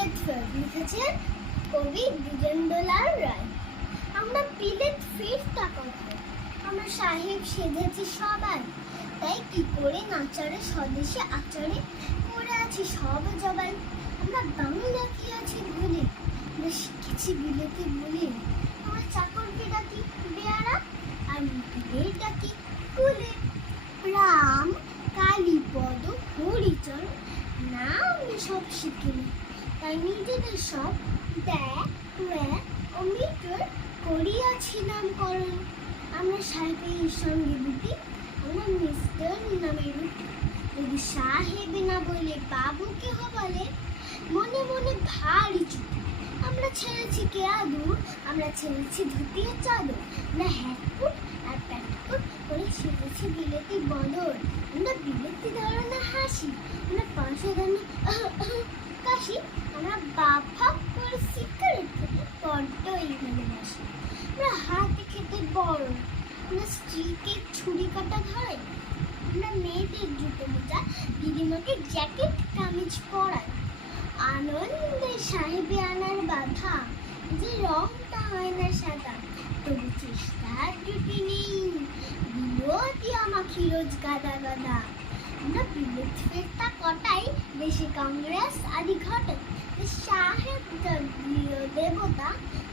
বিলেত ফেরত লিখেছেন কবি দ্বিজেন্দ্রলাল রায় আমরা বিলেত ফেরতা কথা আমরা সাহেব সেজেছি সবাই তাই কি করে নাচারে স্বদেশে আচারে করে আছি সব জবাই আমরা বাংলা কি আছি ভুলে আমরা শিখেছি বিলেতে বলে আমরা চাকরকে ডাকি বেয়ারা আর মুখে ডাকি কুলে রাম কালীপদ হরিচরণ নাম সব শিখিনি তাই নিজেদের সব ওয়াক ও মিটার করিয়াছি নামকরণ আমরা সাহেবের সঙ্গে দুটি, আমরা মিস্টার নামে রুটি যদি সাহেব না বলে বাবুকে বলে মনে মনে ভারী ছুটি আমরা ছেড়েছি কে আদুর? আমরা ছেড়েছি ধুতি ও চাদর আমরা হ্যাটকুট আর প্যাটকুট করে ছেড়েছি বিলেতি বদর। আমরা বিলেতি ধরনের হাসি, আমরা পাঁচশো দানে ভাব করে সিগারেট খেতে বড্ড এখানে বসি। আমরা হাতে খেতে বড় আমরা স্ত্রীকে ছুরি কাটা ধরে আমরা মেয়েদের জুতো মোজা, দিদিমাকে জ্যাকেট, কামিজ পরাই। আনন্দে সাহেবে আনার বাধা, যে রংটা হয় না সাদা। তবু চেষ্টার জুটি নেই। বিরতি আমাকে রোজ গাদা গাদা আমরা বিলেত ফেরতা কটাই? দেশে কংগ্রেস আদি ঘটে সাহেব দেবতা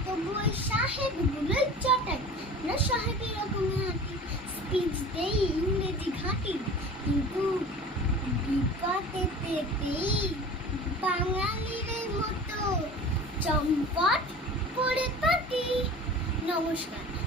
তবু ওই সাহেব গুলোই চটাই। না সাহেব এরকম হাঁটি স্পিচ দেই ইংরেজি ঘাঁটি কিন্তু বিপদে পেতেই বাঙালির মতো চম্পট পড়ে পাটি। নমস্কার।